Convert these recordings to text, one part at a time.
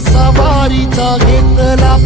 सवारीचा घेतला.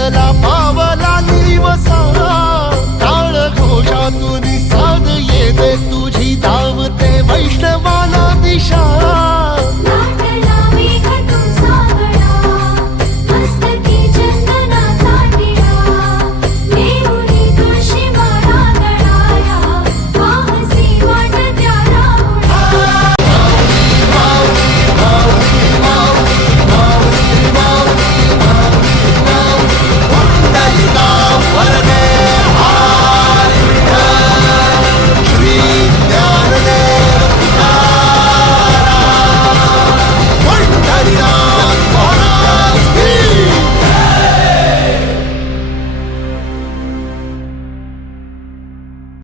पावला पावला निवसा. काळ घोषातून साध येते तुझी दा